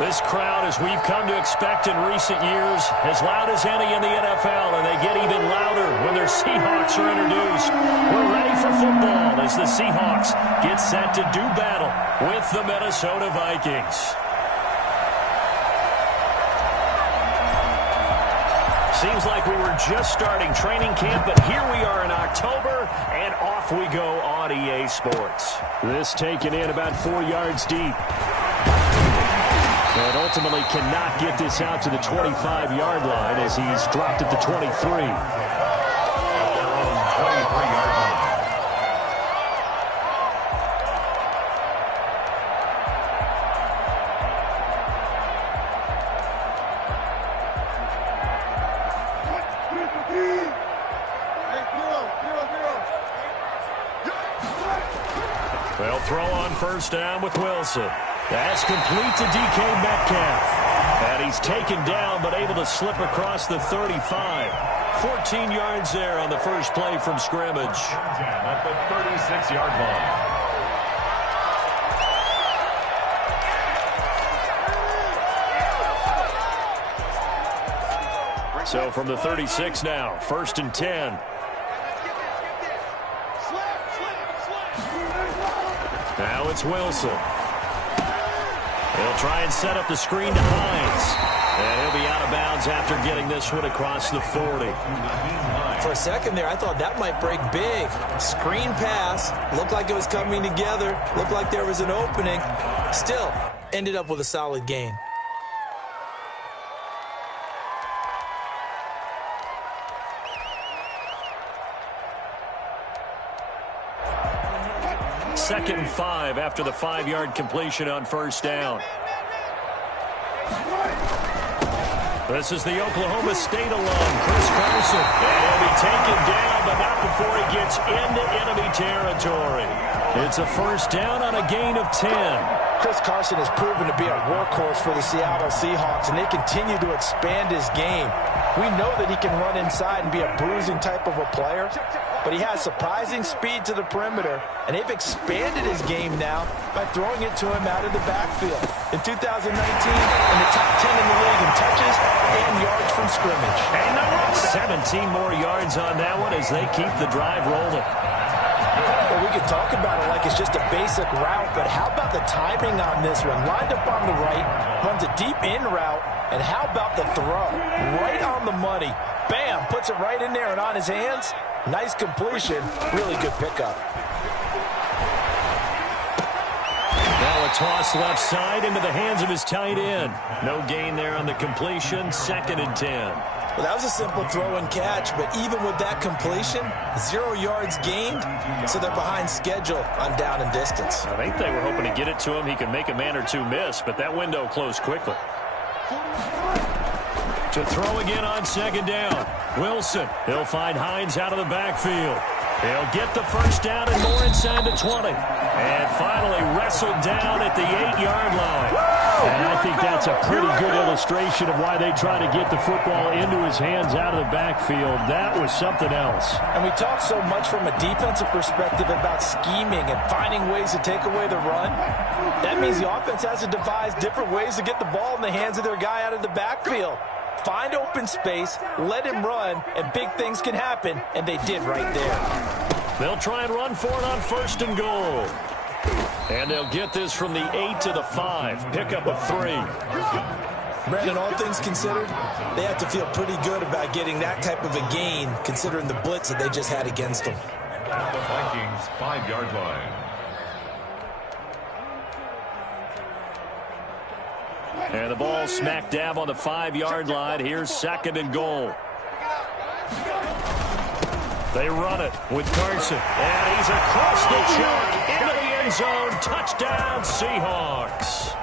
This crowd, as we've come to expect in recent years, as loud as any in the NFL, and they get even louder when their Seahawks are introduced. We're ready for football as the Seahawks get set to do battle with the Minnesota Vikings. Seems like we were just starting training camp, but here we are in October, and off we go on EA Sports. This taken in about 4 yards deep. And ultimately cannot get this out to the 25-yard line as he's dropped at the 23. They'll throw on first down with Wilson. That's complete to DK Metcalf. And he's taken down but able to slip across the 35. 14 yards there on the first play from scrimmage. At the 36-yard line. So from the 36 now, 1st and 10. Now it's Wilson. He'll try and set up the screen to Hines. And he'll be out of bounds after getting this one across the 40. For a second there, I thought that might break big. Screen pass. Looked like it was coming together. Looked like there was an opening. Still, ended up with a solid gain. Second and 5 after the 5-yard completion on first down. This is the Oklahoma State alum, Chris Carson. And he'll be taken down, but not before he gets into enemy territory. It's a first down on a gain of 10. Chris Carson has proven to be a workhorse for the Seattle Seahawks, and they continue to expand his game. We know that he can run inside and be a bruising type of a player, but he has surprising speed to the perimeter, and they've expanded his game now by throwing it to him out of the backfield. In 2019, in the top 10 in the league in touches and yards from scrimmage. 17 more yards on that one as they keep the drive rolling. Well, we could talk about it like it's just a basic route, but how about the timing on this one? Lined up on the right, runs a deep in route, and how about the throw? Right on the money. Bam, puts it right in there and on his hands. Nice completion, really good pickup. Now a toss left side into the hands of his tight end. No gain there on the completion, 2nd and 10. Well, that was a simple throw and catch, but even with that completion, 0 yards gained, so they're behind schedule on down and distance. I think they were hoping to get it to him. He could make a man or two miss, but that window closed quickly. To throw again on 2nd down. Wilson, he'll find Hines out of the backfield. He'll get the first down and more inside the 20. And finally wrestled down at the 8-yard line. And I think that's a pretty good illustration of why they try to get the football into his hands out of the backfield. That was something else. And we talk so much from a defensive perspective about scheming and finding ways to take away the run. That means the offense has to devise different ways to get the ball in the hands of their guy out of the backfield. Find open space, let him run, and big things can happen, and they did right there. They'll try and run for it on 1st and goal. And they'll get this from the 8 to the 5. Pickup of 3. Brandon, all things considered, they have to feel pretty good about getting that type of a gain, considering the blitz that they just had against them. At the Vikings' 5-yard line. And the ball smack dab on the 5-yard line. Here's 2nd and goal. They run it with Carson. And he's across the chalk into the end zone. Touchdown, Seahawks.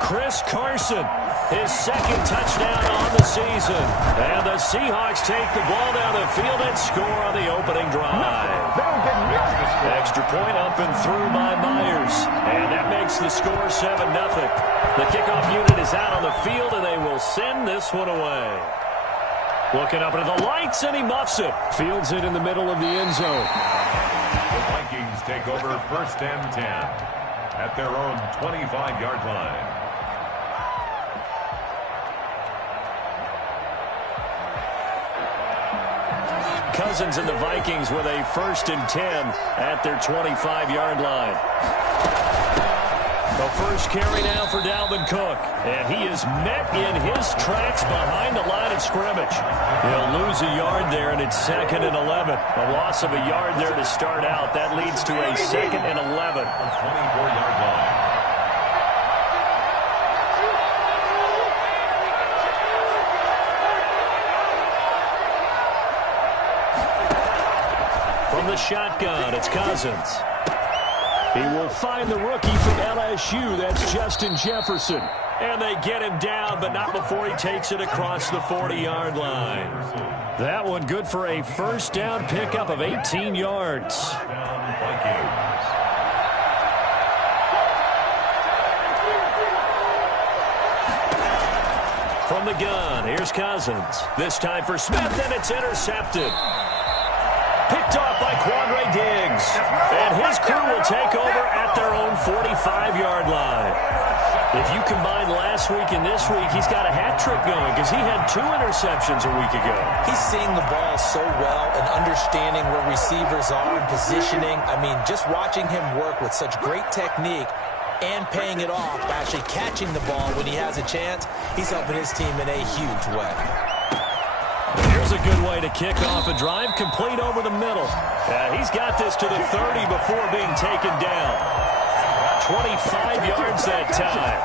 Chris Carson, his 2nd touchdown on the season. And the Seahawks take the ball down the field and score on the opening drive. Extra point up and through by Myers. And that makes the score 7-0. The kickoff unit is out on the field, and they will send this one away. Looking up into the lights, and he muffs it. Fields it in the middle of the end zone. The Vikings take over 1st and 10 at their own 25-yard line. Cousins and the Vikings with a 1st and 10 at their 25-yard line. The first carry now for Dalvin Cook. And he is met in his tracks behind the line of scrimmage. He'll lose a yard there, and it's 2nd and 11. A loss of a yard there to start out. That leads to a 2nd and 11. 24-yard line. From the shotgun, it's Cousins. He will find the rookie from LSU. That's Justin Jefferson. And they get him down, but not before he takes it across the 40-yard line. That one good for a first down pickup of 18 yards. From the gun, here's Cousins. This time for Smith, and it's intercepted. Picked off by Quandre Diggs. And his crew will take over at their own 45-yard line. If you combine last week and this week, he's got a hat trick going because he had 2 interceptions a week ago. He's seeing the ball so well and understanding where receivers are and positioning. I mean, just watching him work with such great technique and paying it off by actually catching the ball when he has a chance, he's helping his team in a huge way. Here's a good way to kick off a drive, complete over the middle. He's got this to the 30 before being taken down. 25 yards that time.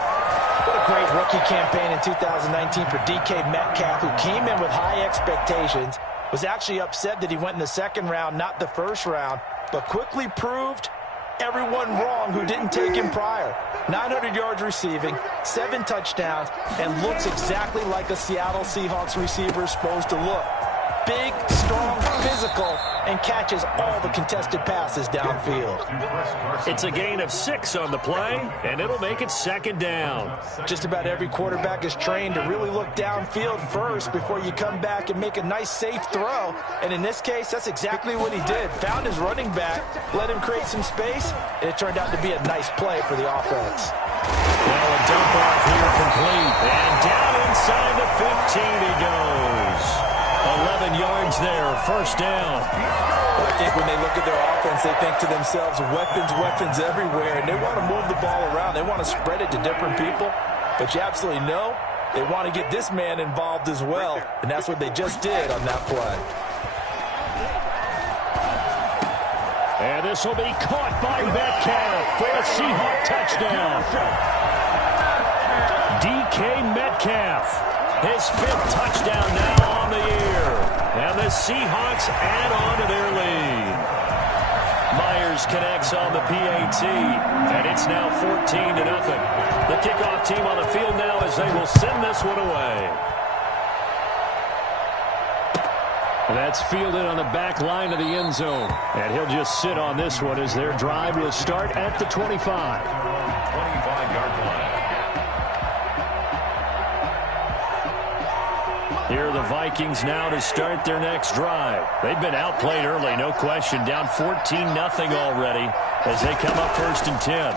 What a great rookie campaign in 2019 for DK Metcalf, who came in with high expectations, was actually upset that he went in the 2nd round, not the 1st round, but quickly proved everyone wrong who didn't take him prior. 900 yards receiving, 7 touchdowns, and looks exactly like a Seattle Seahawks receiver is supposed to look. Big, strong, physical, and catches all the contested passes downfield. It's a gain of 6 on the play, and it'll make it 2nd down. Just about every quarterback is trained to really look downfield first before you come back and make a nice, safe throw. And in this case, that's exactly what he did. Found his running back, let him create some space, and it turned out to be a nice play for the offense. Now a dump off here complete, and down inside the 15 he goes. 11 yards there, 1st down. Well, I think when they look at their offense, they think to themselves, weapons everywhere, and they want to move the ball around. They want to spread it to different people, but you absolutely know they want to get this man involved as well, and that's what they just did on that play. And this will be caught by Metcalf for a Seahawk touchdown. DK Metcalf, his 5th touchdown now on the year. And the Seahawks add on to their lead. Myers connects on the PAT, and it's now 14-0. The kickoff team on the field now as they will send this one away. That's fielded on the back line of the end zone. And he'll just sit on this one as their drive will start at the 25. 25-yard line. Here are the Vikings now to start their next drive. They've been outplayed early, no question. Down 14-0 already as they come up 1st and 10.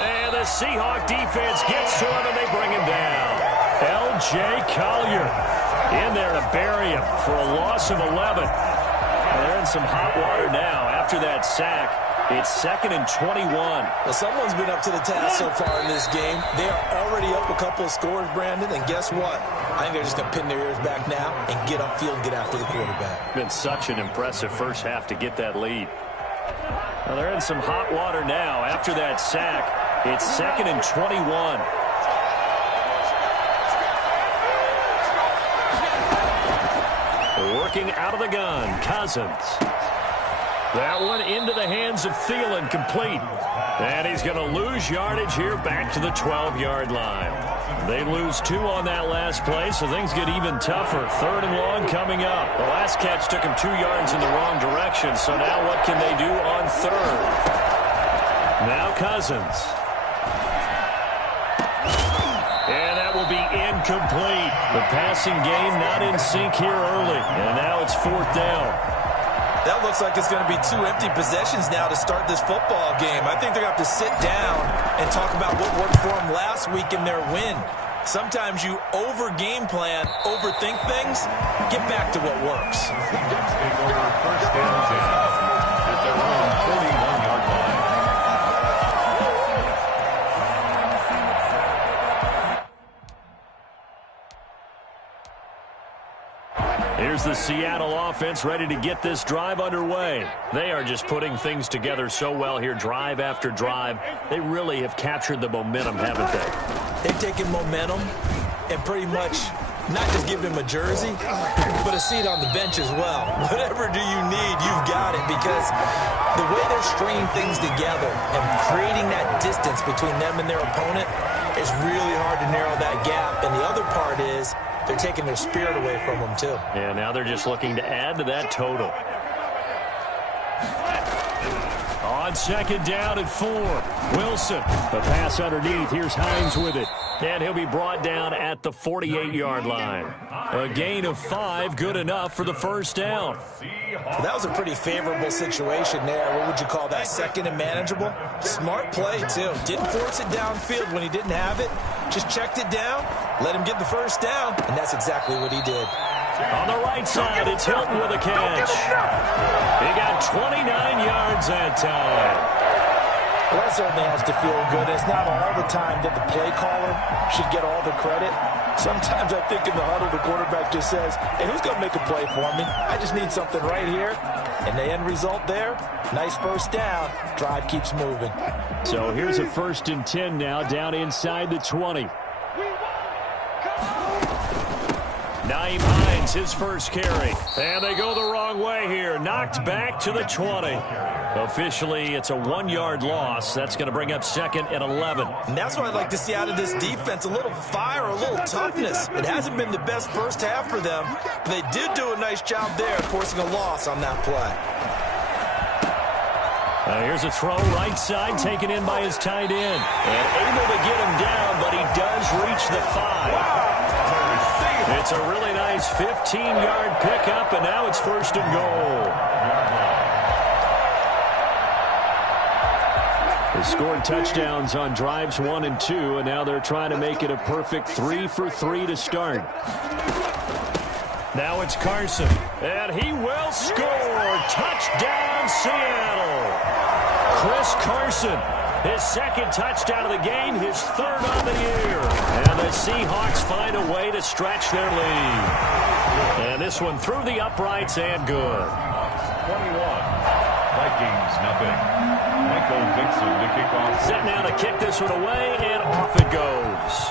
And the Seahawk defense gets to him and they bring him down. L.J. Collier in there to bury him for a loss of 11. Well, they're in some hot water now after that sack. It's 2nd and 21. Well, someone's been up to the task so far in this game. They are already up a couple of scores, Brandon, and guess what? I think they're just going to pin their ears back now and get upfield and get after the quarterback. Been such an impressive first half to get that lead. Well, they're in some hot water now after that sack. It's 2nd and 21. Working out of the gun, Cousins. That one into the hands of Thielen, complete. And he's going to lose yardage here back to the 12-yard line. They lose 2 on that last play, so things get even tougher. 3rd and long coming up. The last catch took him 2 yards in the wrong direction, so now what can they do on 3rd? Now Cousins. And that will be incomplete. The passing game not in sync here early, and now it's 4th down. That looks like it's going to be 2 empty possessions now to start this football game. I think they're going to have to sit down and talk about what worked for them last week in their win. Sometimes you over-game plan, overthink things. Get back to what works. Jets take over first and 10 at their own 41-yard line. Here's the Seattle offense ready to get this drive underway. They are just putting things together so well here, drive after drive. They really have captured the momentum, haven't they? They've taken momentum and pretty much not just give him a jersey, but a seat on the bench as well. Whatever do you need, you've got it, because the way they're stringing things together and creating that distance between them and their opponent is really hard to narrow that gap. And the other part is they're taking their spirit away from them, too. And now they're just looking to add to that total. On second down and 4, Wilson. The pass underneath. Here's Hines with it. And he'll be brought down at the 48-yard line. A gain of 5, good enough for the first down. Well, that was a pretty favorable situation there. What would you call that? Second and manageable? Smart play, too. Didn't force it downfield when he didn't have it. Just checked it down, let him get the first down, and that's exactly what he did. On the right side, it's Hilton with a catch. He got 29 yards that time. Well, that certainly has to feel good. It's not all the time that the play caller should get all the credit. Sometimes I think in the huddle, the quarterback just says, hey, who's going to make a play for me? I just need something right here. And the end result there, nice first down. Drive keeps moving. So here's a 1st and 10 now, down inside the 20. Nyheim Hines, his first carry. And they go the wrong way here. Knocked back to the 20. Officially, it's a 1-yard loss. That's going to bring up 2nd and 11. And that's what I'd like to see out of this defense, a little fire, a little toughness. It hasn't been the best first half for them, but they did do a nice job there forcing a loss on that play. Here's a throw right side, taken in by his tight end. And able to get him down, but he does reach the 5. It's a really nice 15-yard pickup, and now it's 1st and goal. They scored touchdowns on drives 1 and 2, and now they're trying to make it a perfect 3 for 3 to start. Now it's Carson, and he will score. Touchdown, Seattle. Chris Carson, his 2nd touchdown of the game, his 3rd on the year. And the Seahawks find a way to stretch their lead. And this one through the uprights and good. 21. Vikings, nothing. Michael Dixon to kick off. Set now to kick this one away, and off it goes.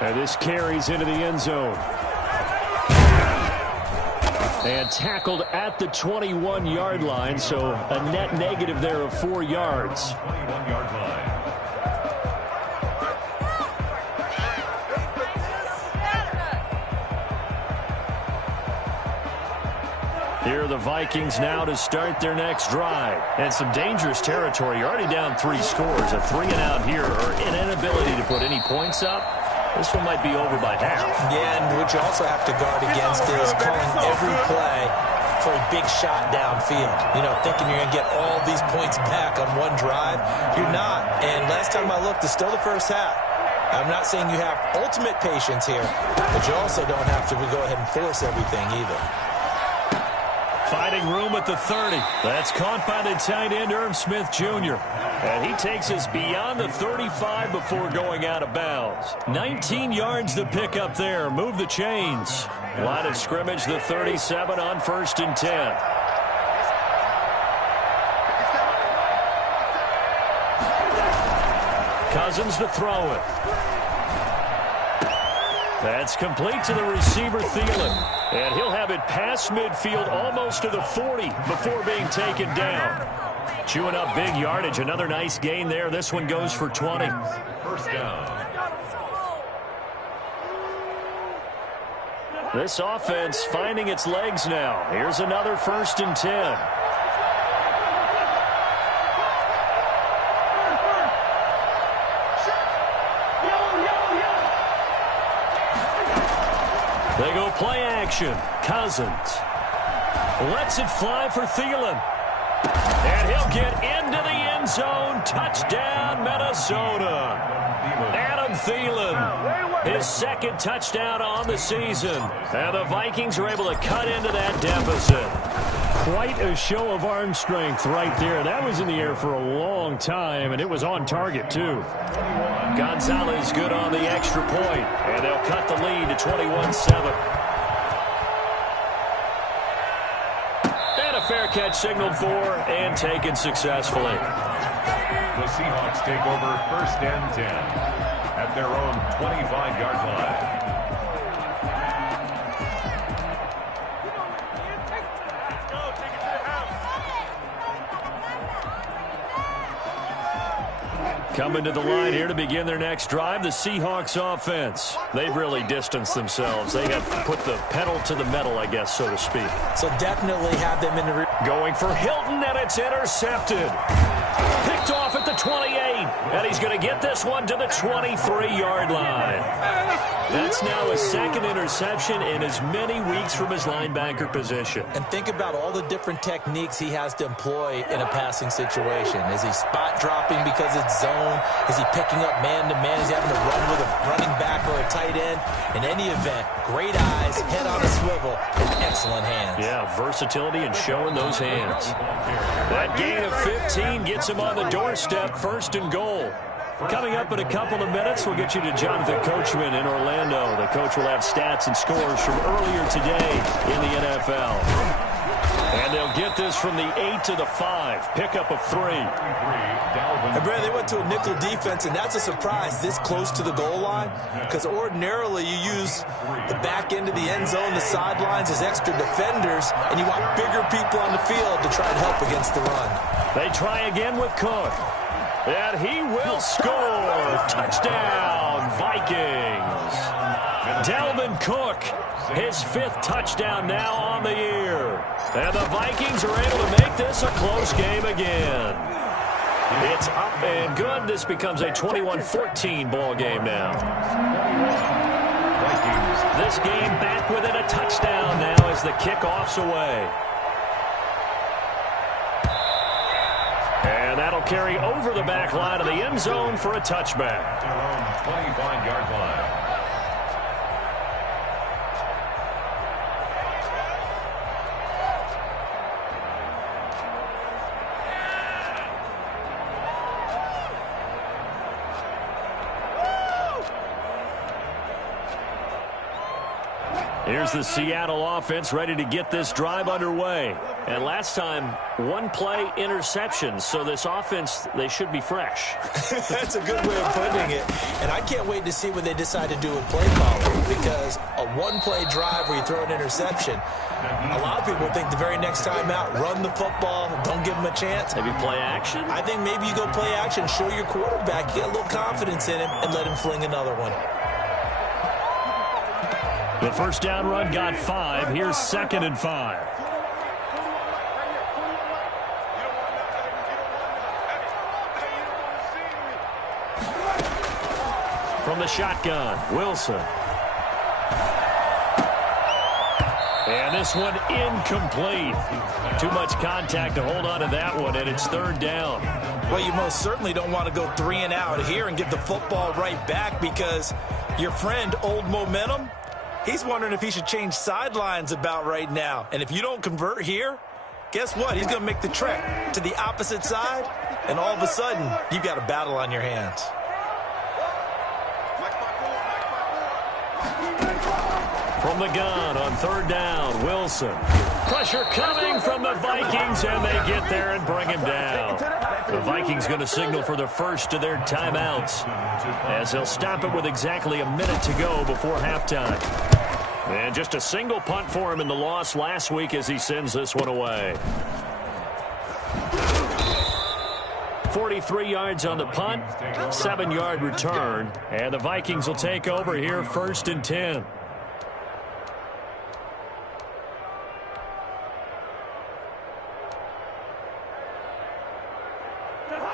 And this carries into the end zone. And tackled at the 21-yard line, so a net negative there of 4 yards. 21-yard line. Here are the Vikings now to start their next drive. And some dangerous territory. You're already down 3 scores. A 3-and-out here, or an inability to put any points up. This one might be over by half. Yeah, and what you also have to guard against is calling every play for a big shot downfield. You know, thinking you're going to get all these points back on one drive. You're not. And last time I looked, it's still the first half. I'm not saying you have ultimate patience here, but you also don't have to go ahead and force everything either. Finding room at the 30. That's caught by the tight end, Irv Smith Jr. And he takes us beyond the 35 before going out of bounds. 19 yards to pick up there. Move the chains. Line of scrimmage, the 37 on 1st and 10. Cousins to throw it. That's complete to the receiver, Thielen. And he'll have it past midfield almost to the 40 before being taken down. Chewing up big yardage. Another nice gain there. This one goes for 20. First down. This offense finding its legs now. Here's another 1st and 10. They go play action. Cousins lets it fly for Thielen. And he'll get into the end zone. Touchdown, Minnesota. Thielen, his second touchdown on the season. And the Vikings are able to cut into that deficit. Quite a show of arm strength right there. That was in the air for a long time, and it was on target, too. Gonzalez good on the extra point, and they'll cut the lead to 21-7. And a fair catch signaled for and taken successfully. The Seahawks take over 1st and 10 at their own 25-yard line. Coming to the line here to begin their next drive, the Seahawks offense. They've really distanced themselves. They have put the pedal to the metal, I guess, so to speak. So definitely have them in the... Going for Hilton, and it's intercepted. Picked off at the 28, and he's going to get this one to the 23-yard line. That's now his second interception in as many weeks from his linebacker position. And think about all the different techniques he has to employ in a passing situation. Is he spot dropping because it's zone? Is he picking up man-to-man? Is he having to run with a running back or a tight end? In any event, great eyes, head on a swivel, and excellent hands. Yeah, versatility and showing those hands. That gain of 15 gets him on the doorstep, 1st and goal. Coming up in a couple of minutes, we'll get you to Jonathan Coachman in Orlando. The coach will have stats and scores from earlier today in the NFL. And they'll get this from the 8 to the 5. Pickup of 3. And Brad, they went to a nickel defense, and that's a surprise this close to the goal line, because ordinarily you use the back end of the end zone, the sidelines as extra defenders, and you want bigger people on the field to try and help against the run. They try again with Cook. And he will score. Touchdown, Vikings. Dalvin Cook, his 5th touchdown now on the year. And the Vikings are able to make this a close game again. It's up and good. This becomes a 21-14 ball game now. This game back within a touchdown now as the kickoff's away. And that'll carry over the back line of the end zone for a touchback. Their own 25-yard line. Here's the Seattle offense ready to get this drive underway. And last time, 1-play interception. So this offense, they should be fresh. That's a good way of putting it. And I can't wait to see what they decide to do with play calling, because a 1-play drive where you throw an interception, a lot of people think the very next time out, run the football, don't give them a chance. Maybe play action? I think maybe you go play action, show your quarterback, get a little confidence in him, and let him fling another one. The first down run got 5. Here's 2nd and 5. From the shotgun, Wilson. And this one incomplete. Too much contact to hold on to that one, and it's 3rd down. Well, you most certainly don't want to go 3 and out here and get the football right back, because your friend, Old Momentum, he's wondering if he should change sidelines about right now. And if you don't convert here, guess what? He's going to make the trek to the opposite side, and all of a sudden, you've got a battle on your hands. From the gun on 3rd down, Wilson. Pressure coming from the Vikings, and they get there and bring him down. The Vikings going to signal for the first of their timeouts, as they'll stop it with exactly a minute to go before halftime. And just a single punt for him in the loss last week as he sends this one away. 43 yards on the punt, 7-yard return, and the Vikings will take over here 1st and 10.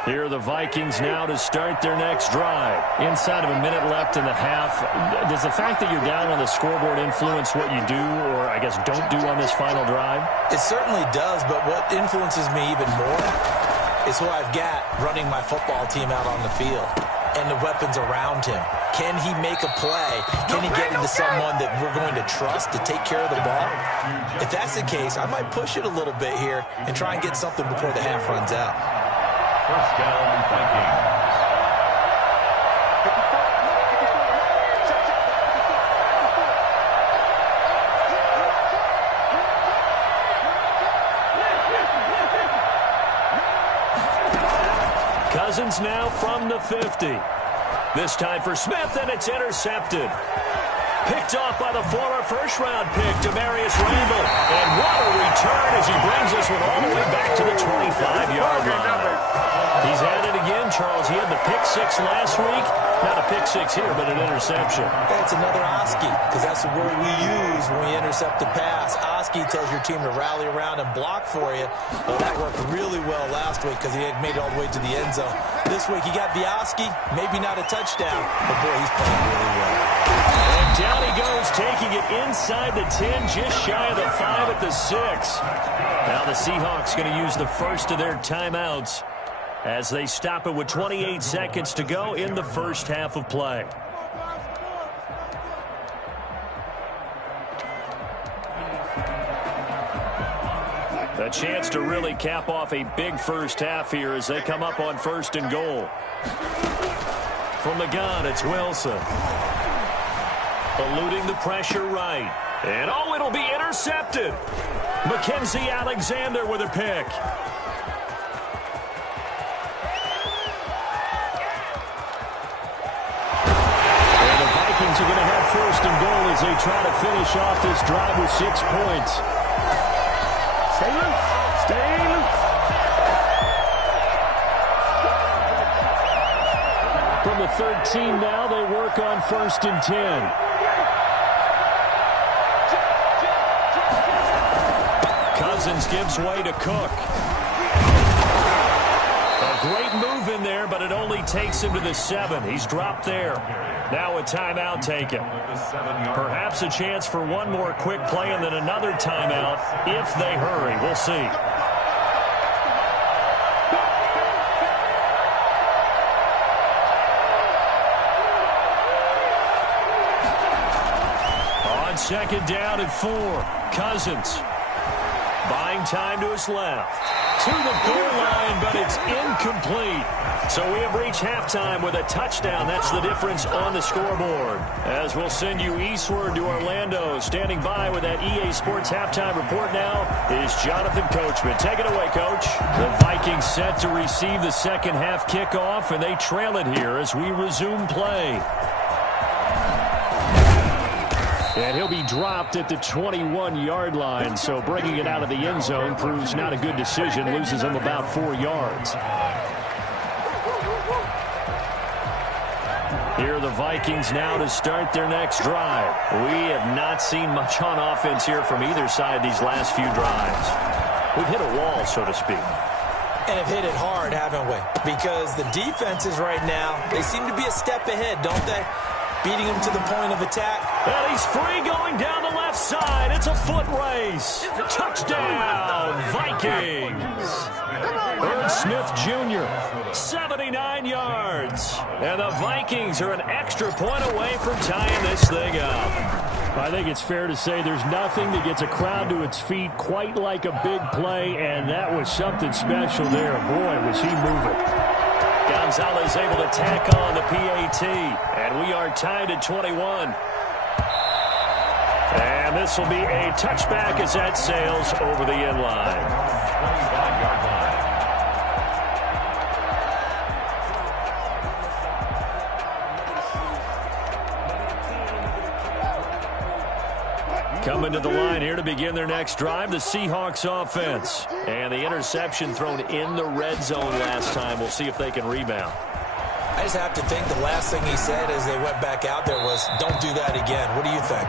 Here are the Vikings now to start their next drive. Inside of a minute left in the half, does the fact that you're down on the scoreboard influence what you do, or I guess don't do on this final drive? It certainly does, but what influences me even more is who I've got running my football team out on the field. and the weapons around him. Can he make a play? Can he get into someone that we're going to trust to take care of the ball? If that's the case, I might push it a little bit here and try and get something before the half runs out. First down, Vikings. Cousins now from the 50. This time for Smith, and it's intercepted. Picked off by the former first-round pick, Demarius Randall. And what a return as he brings us one all the way back to the 25-yard line. He's had it again, Charles. He had the pick six last week. Not a pick six here, but an interception. That's another Oski, because that's the word we use when we intercept a pass. Oski tells your team to rally around and block for you. Well, that worked really well last week because he had made it all the way to the end zone. This week he got the Oski, maybe not a touchdown, but boy, he's playing really well. And down he goes, taking it inside the 10, just shy of the 5 at the 6. Now the Seahawks going to use the first of their timeouts as they stop it with 28 seconds to go in the first half of play. A chance to really cap off a big first half here as they come up on 1st and goal. From the gun, it's Wilson. Eluding the pressure right. And oh, it'll be intercepted. Mackenzie Alexander with a pick. And the Vikings are going to have 1st and goal as they try to finish off this drive with 6 points. Stay loose. Stay loose. From the 13 now, they work on 1st and 10. Cousins gives way to Cook. A great move in there, but it only takes him to the 7. He's dropped there. Now a timeout taken. Perhaps a chance for one more quick play and then another timeout if they hurry. We'll see. On 2nd down and 4, Cousins buying time to his left. To the goal line, but it's incomplete. So we have reached halftime with a touchdown. That's the difference on the scoreboard. As we'll send you eastward to Orlando. Standing by with that EA Sports halftime report now is Jonathan Coachman. Take it away, Coach. The Vikings set to receive the second half kickoff, and they trail it here as we resume play. And he'll be dropped at the 21-yard line, so bringing it out of the end zone proves not a good decision, loses him about 4 yards. Here are the Vikings now to start their next drive. We have not seen much on offense here from either side these last few drives. We've hit a wall, so to speak. And have hit it hard, haven't we? Because the defenses right now, they seem to be a step ahead, don't they? Beating him to the point of attack. And he's free going down the left side. It's a foot race. Touchdown, Vikings. Irv Smith Jr., 79 yards. And the Vikings are an extra point away from tying this thing up. I think it's fair to say there's nothing that gets a crowd to its feet quite like a big play, and that was something special there. Boy, was he moving. Gonzalez able to tack on the PAT, and we are tied at 21. And this will be a touchback as that sails over the end line. 25-yard line. Coming to the line here to begin their next drive, the Seahawks offense. And the interception thrown in the red zone last time. We'll see if they can rebound. I just have to think the last thing he said as they went back out there was, don't do that again. What do you think?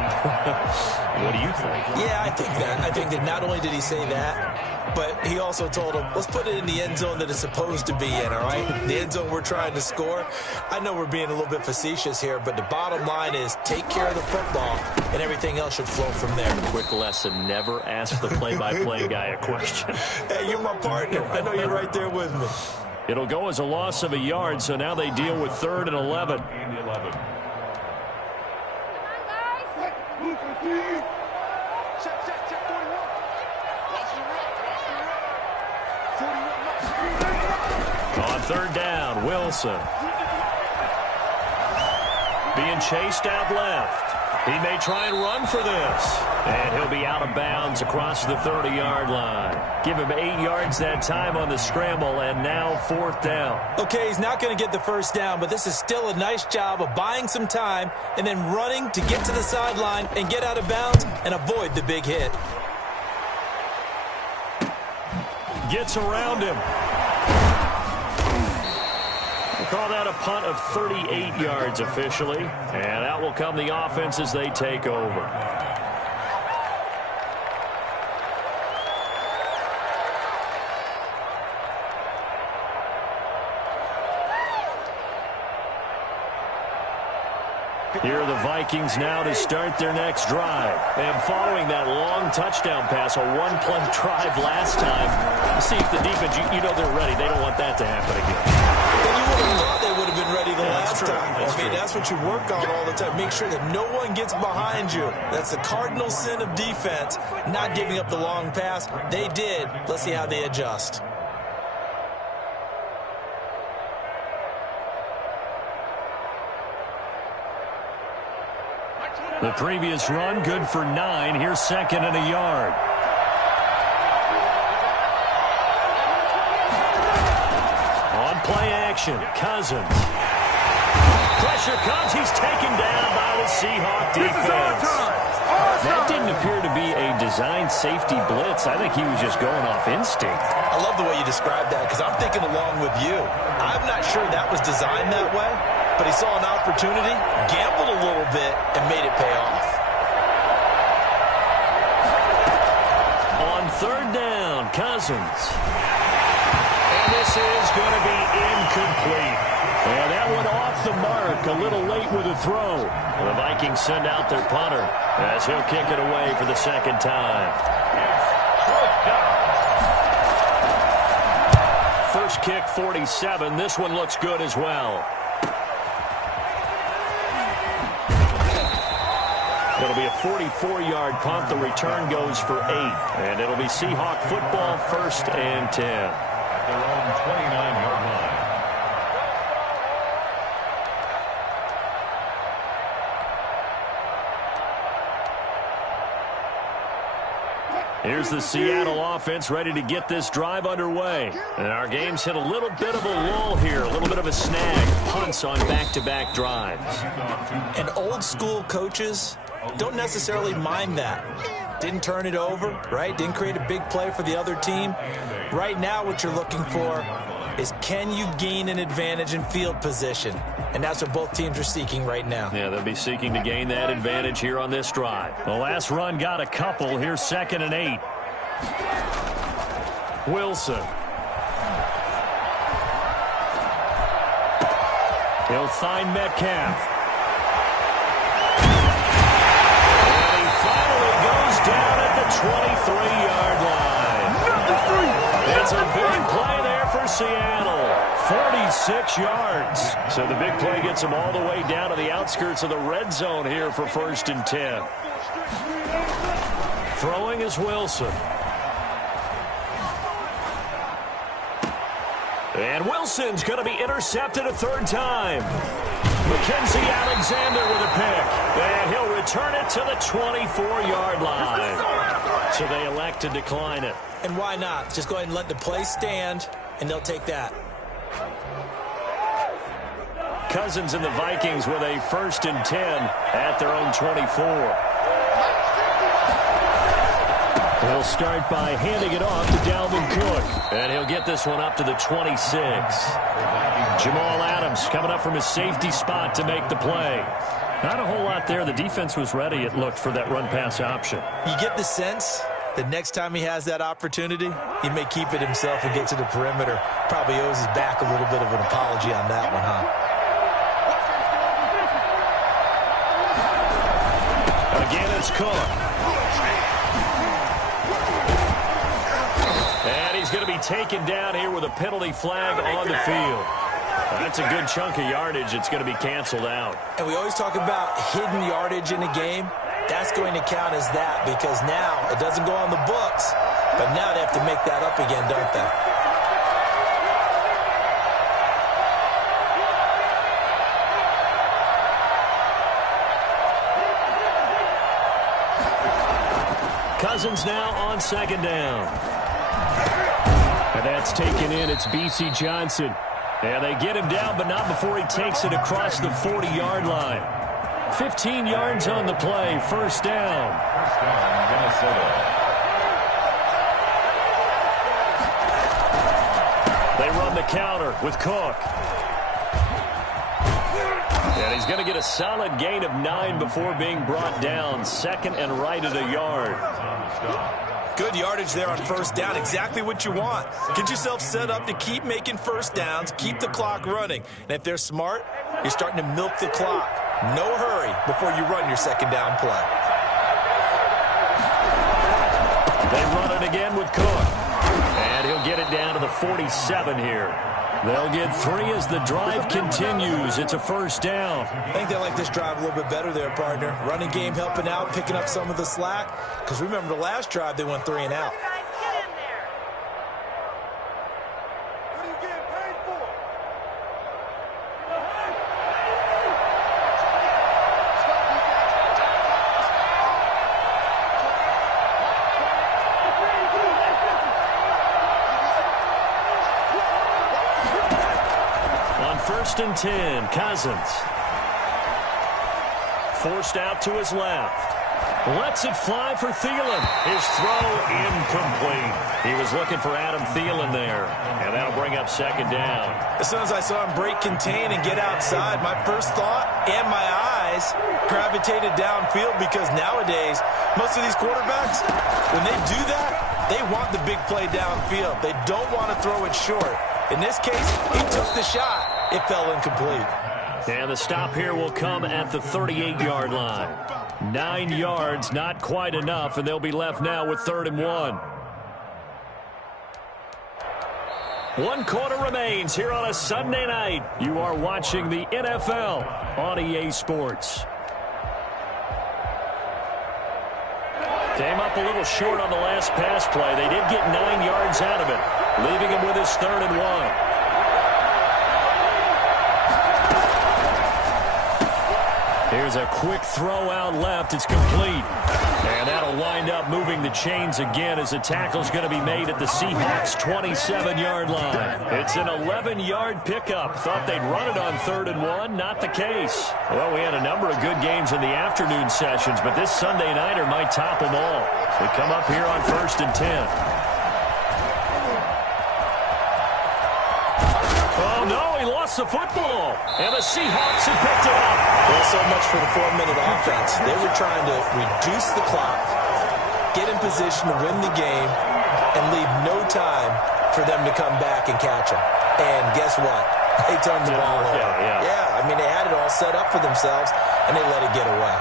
What do you think? Yeah, I think that. I think that not only did he say that, but he also told him, let's put it in the end zone that it's supposed to be in, all right? The end zone we're trying to score. I know we're being a little bit facetious here, but the bottom line is take care of the football, and everything else should flow from there. Quick lesson, never ask the play-by-play guy a question. Hey, you're my partner. I know you're right there with me. It'll go as a loss of a yard, so now they deal with 3rd and 11. On 3rd down, Wilson. Being chased out left. He may try and run for this. And he'll be out of bounds across the 30-yard line. Give him 8 yards that time on the scramble, and now 4th down. Okay, he's not going to get the first down, but this is still a nice job of buying some time and then running to get to the sideline and get out of bounds and avoid the big hit. Gets around him. We'll call that a punt of 38 yards officially. And out will come the offense as they take over. Here are the Vikings now to start their next drive. And following that long touchdown pass, a one-play drive last time, see if the defense, you know they're ready. They don't want that to happen again. Then you would have thought they would have been ready the last time. That's what you work on all the time. Make sure that no one gets behind you. That's the cardinal sin of defense, not giving up the long pass. They did. Let's see how they adjust. The previous run, good for 9. Here's 2nd and a yard. On play action, Cousins. Pressure comes. He's taken down by the Seahawk defense. That didn't appear to be a designed safety blitz. I think he was just going off instinct. I love the way you described that because I'm thinking along with you. I'm not sure that was designed that way, but he saw an opportunity, gambled a little bit, and made it pay off. On 3rd down, Cousins. And this is going to be incomplete. And that went off the mark, a little late with a throw. The Vikings send out their punter as he'll kick it away for the 2nd time. First kick, 47. This one looks good as well. It'll be a 44-yard punt. The return goes for 8. And it'll be Seahawk football, 1st and 10. At their own 29-yard line. Here's the Seattle offense ready to get this drive underway. And our game's hit a little bit of a lull here, a little bit of a snag. Punts on back-to-back drives. And old-school coaches don't necessarily mind that. Didn't turn it over, right? Didn't create a big play for the other team. Right now what you're looking for is can you gain an advantage in field position? And that's what both teams are seeking right now. Yeah, they'll be seeking to gain that advantage here on this drive. The last run got a couple. Here's 2nd and 8. Wilson. He'll find Metcalf. And he finally goes down at the 23-yard line. It's a big play there for Seattle. 46 yards. So the big play gets him all the way down to the outskirts of the red zone here for 1st and 10. Throwing is Wilson. And Wilson's going to be intercepted a 3rd time. Mackenzie Alexander with a pick. And he'll return it to the 24-yard line. So they elect to decline it. And why not? Just go ahead and let the play stand, and they'll take that. Cousins and the Vikings with a 1st and 10 at their own 24. They'll start by handing it off to Dalvin Cook. And he'll get this one up to the 26. Jamal Adams coming up from his safety spot to make the play. Not a whole lot there. The defense was ready, it looked, for that run-pass option. You get the sense that next time he has that opportunity, he may keep it himself and get to the perimeter. Probably owes his back a little bit of an apology on that one, huh? Again, it's Cook. And he's going to be taken down here with a penalty flag on the field. That's a good chunk of yardage. It's going to be canceled out. And we always talk about hidden yardage in a game. That's going to count as that because now it doesn't go on the books, but now they have to make that up again, don't they? Cousins now on second down. And that's taken in. It's B.C. Johnson. And they get him down, but not before he takes it across the 40-yard line. 15 yards on the play. First down. First down, Minnesota. They run the counter with Cook. And he's going to get a solid gain of 9 before being brought down. Second and right at a yard. Good yardage there on first down. Exactly what you want. Get yourself set up to keep making first downs, keep the clock running. And if they're smart, you're starting to milk the clock. No hurry before you run your second down play. They run it again with Cook. And he'll get it down to the 47 here. They'll get 3 as the drive continues. It's a first down. I think they like this drive a little bit better there, partner. Running game helping out, picking up some of the slack. Because remember, the last drive, they went 3 and out. First and 10, Cousins. Forced out to his left. Lets it fly for Thielen. His throw incomplete. He was looking for Adam Thielen there. And that'll bring up second down. As soon as I saw him break contain and get outside, my first thought and my eyes gravitated downfield because nowadays, most of these quarterbacks, when they do that, they want the big play downfield. They don't want to throw it short. In this case, he took the shot. It fell incomplete. And the stop here will come at the 38-yard line. 9 yards, not quite enough, and they'll be left now with 3rd and 1. 1 quarter remains here on a Sunday night. You are watching the NFL on EA Sports. Came up a little short on the last pass play. They did get 9 yards out of it, leaving him with his 3rd and 1. Here's a quick throw out left. It's complete. And that'll wind up moving the chains again as the tackle's going to be made at the Seahawks' 27-yard line. It's an 11-yard pickup. Thought they'd run it on 3rd and 1. Not the case. Well, we had a number of good games in the afternoon sessions, but this Sunday nighter might top them all. We come up here on 1st and 10. Oh, no, he lost the football. And the Seahawks have picked it up. Well, so much for the 4-minute offense. They were trying to reduce the clock, get in position to win the game, and leave no time for them to come back and catch them. And guess what? They turned the ball over. Yeah, I mean, they had it all set up for themselves, and they let it get away.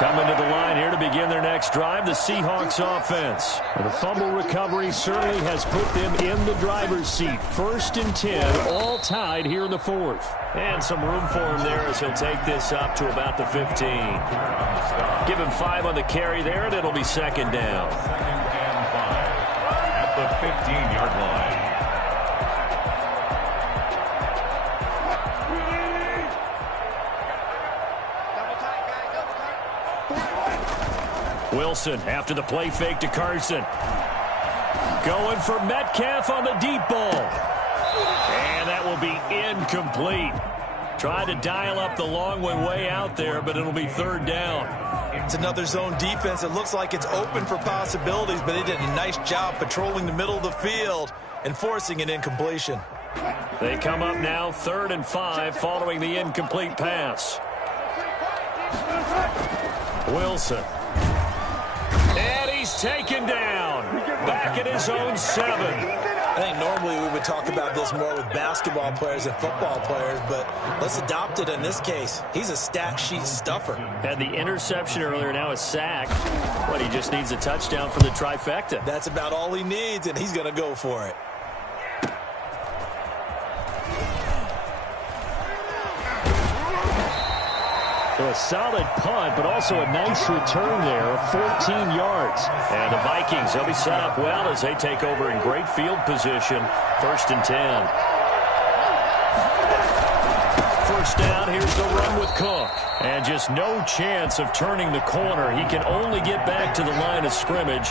Coming to the line here to begin their next drive, the Seahawks offense. The fumble recovery certainly has put them in the driver's seat. 1st and 10, all tied here in the 4th. And some room for him there as he'll take this up to about the 15. Give him 5 on the carry there, and it'll be second down. 2nd and 5 at the 15-yard line. Wilson after the play fake to Carson. Going for Metcalf on the deep ball. And that will be incomplete. Tried to dial up the long way out there, but it'll be 3rd down. It's another zone defense. It looks like it's open for possibilities, but they did a nice job patrolling the middle of the field and forcing an incompletion. They come up now 3rd and 5 following the incomplete pass. Wilson. And he's taken down. Back at his own 7. I think normally we would talk about this more with basketball players and football players, but let's adopt it in this case. He's a stat sheet stuffer. Had the interception earlier, now a sack. But he just needs a touchdown for the trifecta. That's about all he needs, and he's going to go for it. So a solid punt, but also a nice return there of 14 yards. And the Vikings, they'll be set up well as they take over in great field position. 1st and 10. First down, here's the run with Cook. And just no chance of turning the corner. He can only get back to the line of scrimmage.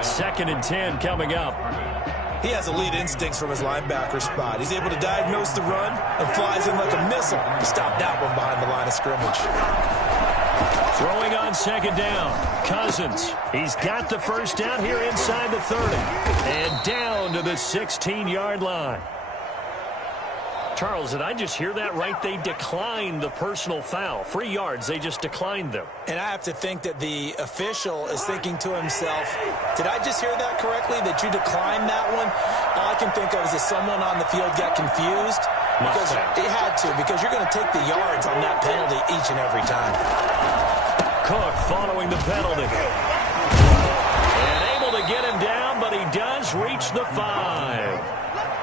2nd and 10 coming up. He has elite instincts from his linebacker spot. He's able to diagnose the run and flies in like a missile to stop that one behind the line of scrimmage. Throwing on 2nd down. Cousins. He's got the first down here inside the 30. And down to the 16-yard line. Charles, did I just hear that right? They declined the personal foul. 3 yards, they just declined them. And I have to think that the official is thinking to himself, did I just hear that correctly, that you declined that one? All I can think of is that someone on the field got confused. Because it had to, because you're going to take the yards on that penalty each and every time. Cook following the penalty. And able to get him down, but he does reach the 5.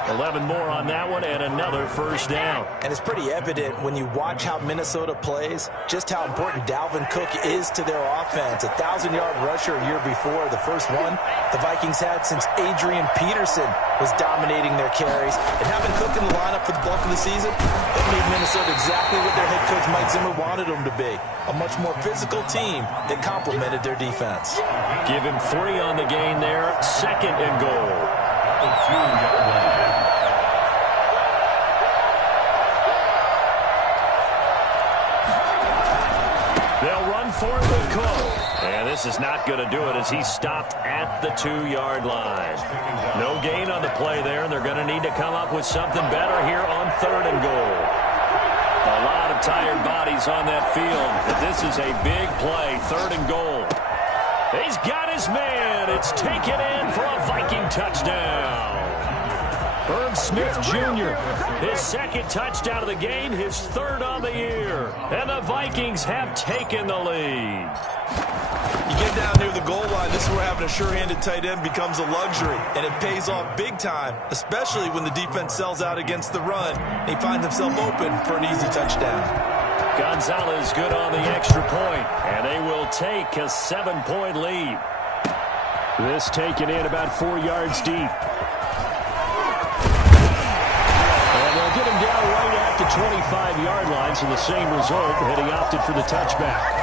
11 more on that one and another first down. And it's pretty evident when you watch how Minnesota plays, just how important Dalvin Cook is to their offense. 1,000-yard rusher a year before, the first one the Vikings had since Adrian Peterson was dominating their carries. And having Cook in the lineup for the bulk of the season, it made Minnesota exactly what their head coach Mike Zimmer wanted them to be. A much more physical team that complemented their defense. Give him 3 on the gain there. 2nd and goal. They'll run for it with Cook. And this is not going to do it as he's stopped at the 2-yard line. No gain on the play there, and they're going to need to come up with something better here on 3rd and goal. A lot of tired bodies on that field, but this is a big play. 3rd and goal. He's got his man. It's taken in for a Viking touchdown. Herb Smith Jr., his 2nd touchdown of the game, his 3rd on the year. And the Vikings have taken the lead. You get down near the goal line, this is where having a sure-handed tight end becomes a luxury. And it pays off big time, especially when the defense sells out against the run. And he finds himself open for an easy touchdown. Gonzalez good on the extra point, and they will take a 7-point lead. This taken in about 4 yards deep. And they'll get him down right at the 25-yard line, so the same result, and he opted for the touchback.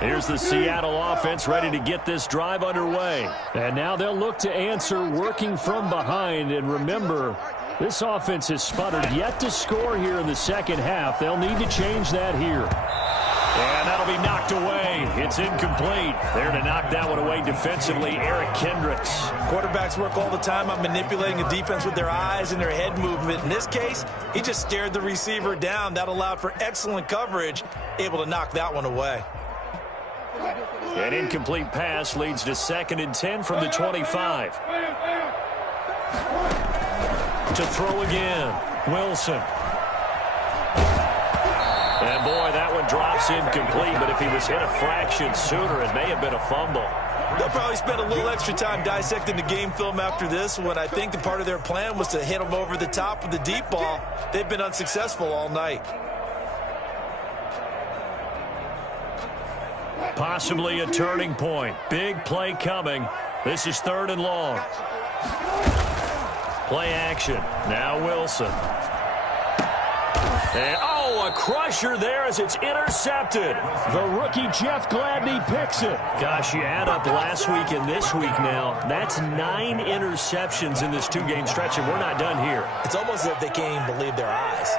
Here's the Seattle offense ready to get this drive underway. And now they'll look to answer working from behind. And remember, this offense has sputtered yet to score here in the second half. They'll need to change that here. And that'll be knocked away. It's incomplete. There to knock that one away defensively, Eric Kendricks. Quarterbacks work all the time on manipulating a defense with their eyes and their head movement. In this case, he just stared the receiver down. That allowed for excellent coverage, able to knock that one away. An incomplete pass leads to 2nd and 10 from the 25. To throw again, Wilson. And boy, that one drops incomplete, but if he was hit a fraction sooner, it may have been a fumble. They'll probably spend a little extra time dissecting the game film after this one. I think the part of their plan was to hit him over the top with the deep ball. They've been unsuccessful all night. Possibly a turning point. Big play coming. This is 3rd and long. Play action. Now Wilson. And, oh, a crusher there as it's intercepted. The rookie Jeff Gladney picks it. Gosh, you add up last week and this week now. That's 9 interceptions in this 2-game stretch, and we're not done here. It's almost as if they can't even believe their eyes.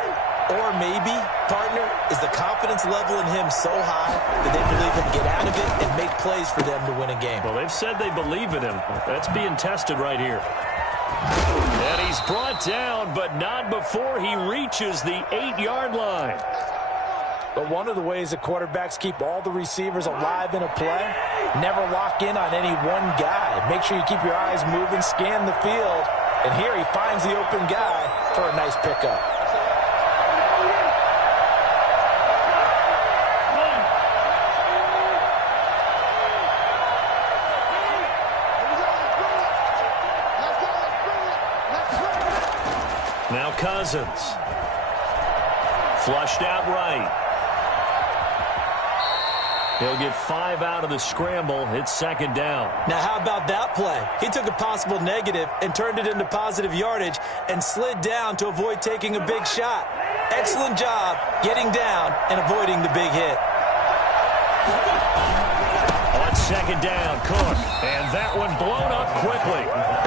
Or maybe, partner, is the confidence level in him so high that they believe he can get out of it and make plays for them to win a game. Well, they've said they believe in him. That's being tested right here. And he's brought down, but not before he reaches the 8-yard line. But one of the ways the quarterbacks keep all the receivers alive in a play, never lock in on any one guy. Make sure you keep your eyes moving, scan the field. And here he finds the open guy for a nice pickup. Now Cousins. Flushed out right. He'll get 5 out of the scramble. It's second down. Now, how about that play? He took a possible negative and turned it into positive yardage and slid down to avoid taking a big shot. Excellent job getting down and avoiding the big hit. On second down, Cook. And that one blown up quickly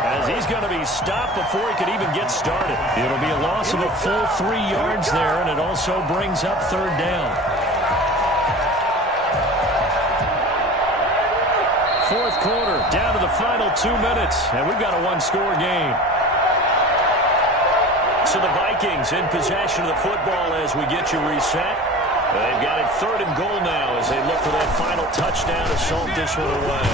as he's going to be stopped before he could even get started. It'll be a loss of a full 3 yards there, and it also brings up third down. Fourth quarter, down to the final 2 minutes, and we've got a one-score game. So the Vikings in possession of the football as we get you reset. They've got it 3rd and goal now as they look for that final touchdown to salt this one away.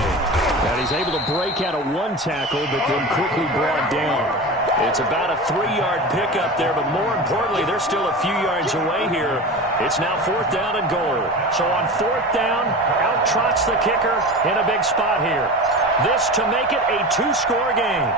And he's able to break out of one tackle, but then quickly brought down. It's about a 3-yard pickup there, but more importantly, they're still a few yards away here. It's now 4th down and goal. So on 4th down, out trots the kicker in a big spot here. This to make it a 2-score game.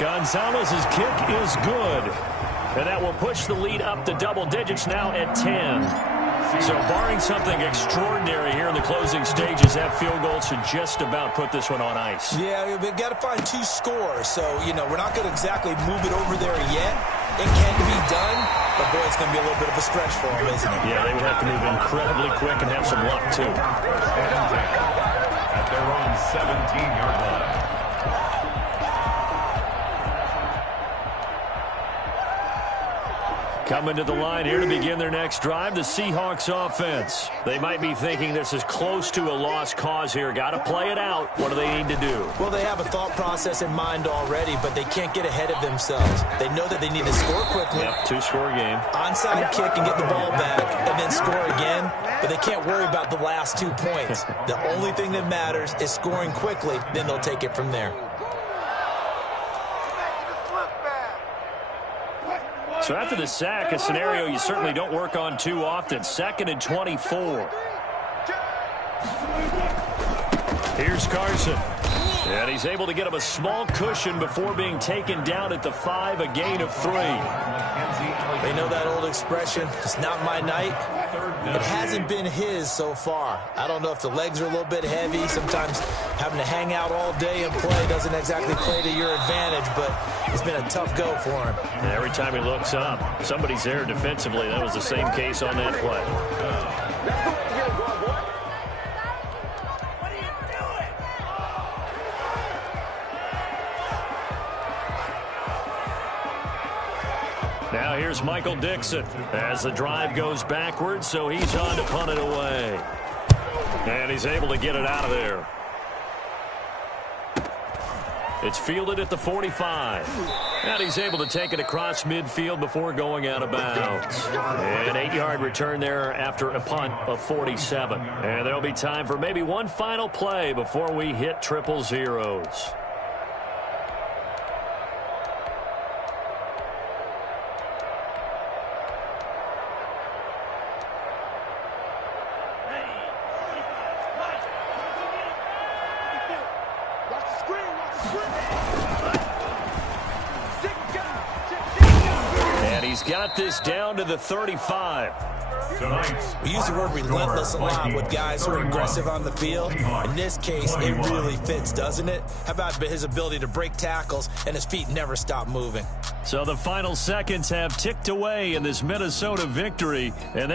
Gonzalez's kick is good. And that will push the lead up to double digits now at 10. So barring something extraordinary here in the closing stages, that field goal should just about put this one on ice. Yeah, we've got to find 2 scores. So, we're not going to exactly move it over there yet. It can be done, but boy, it's going to be a little bit of a stretch for them, isn't it? Yeah, they would have to move incredibly quick and have some luck, too. At their own 17-yard line. Coming to the line here to begin their next drive, the Seahawks offense. They might be thinking this is close to a lost cause here. Got to play it out. What do they need to do? Well, they have a thought process in mind already, but they can't get ahead of themselves. They know that they need to score quickly. Yep, 2-score game. Onside kick and get the ball back, and then score again. But they can't worry about the last 2 points. The only thing that matters is scoring quickly. Then they'll take it from there. So after the sack, a scenario you certainly don't work on too often. 2nd and 24. Here's Carson. And he's able to get him a small cushion before being taken down at the 5, a gain of 3. They know that old expression, it's not my night. It hasn't been his so far. I don't know if the legs are a little bit heavy. Sometimes having to hang out all day and play doesn't exactly play to your advantage, but it's been a tough go for him. And every time he looks up, somebody's there defensively. That was the same case on that play. Now here's Michael Dixon as the drive goes backwards, so he's on to punt it away. And he's able to get it out of there. It's fielded at the 45. And he's able to take it across midfield before going out of bounds. An 8-yard return there after a punt of 47. And there'll be time for maybe one final play before we hit triple zeros. He's got this down to the 35. We use the word relentless a lot with guys who are aggressive on the field. In this case, it really fits, doesn't it? How about his ability to break tackles and his feet never stop moving? So the final seconds have ticked away in this Minnesota victory, and